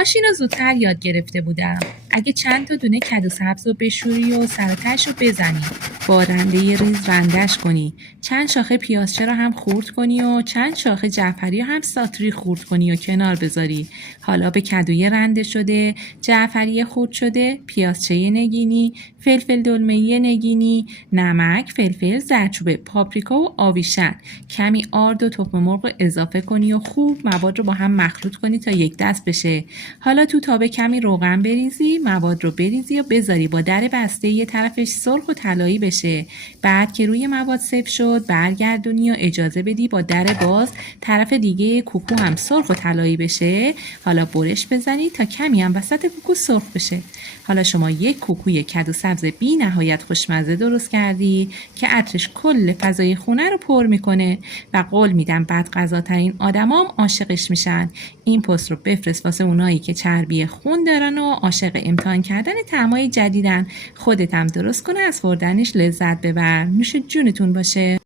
کاش اینو زودتر یاد گرفته بودم. اگه چند تا دونه کدو سبز رو بشوری و سر و تهش رو بزنی، با رنده ریز رندش کنی، چند شاخه پیازچه رو هم خورد کنی و چند شاخه جعفری رو هم ساتری خورد کنی و کنار بذاری. حالا به کدوی رنده شده، جعفری خورد شده، پیازچه نگینی، فلفل دلمه‌ای نگینی، نمک، فلفل، زردچوبه، پاپریکا و آویشن، کمی آرد و تخم مرغ رو اضافه کنی و خوب مواد رو با هم مخلوط کنی تا یک دست بشه. حالا تو تابه کمی روغن بریزی، مواد رو بریزی و بذاری با در بسته یه طرفش سرخ و طلایی بشه. بعد که روی مواد سفت شد برگردونی و اجازه بدی با در باز طرف دیگه کوکو هم سرخ و طلایی بشه. حالا برش بزنی تا کمی هم وسط کوکو سرخ بشه. حالا شما یک کوکوی کدو سبز بی نهایت خوشمزه درست کردی که عطرش کل فضای خونه رو پر میکنه و قول میدم بعد غذاترین آدمام عاشقش میشن. این پست رو بفرست واسه اونایی که چربی خون دارن و عاشق امتحان کردن طعمای جدیدن. خودت هم درست کنه، از خوردنش لذت ببر. نوش جونتون باشه.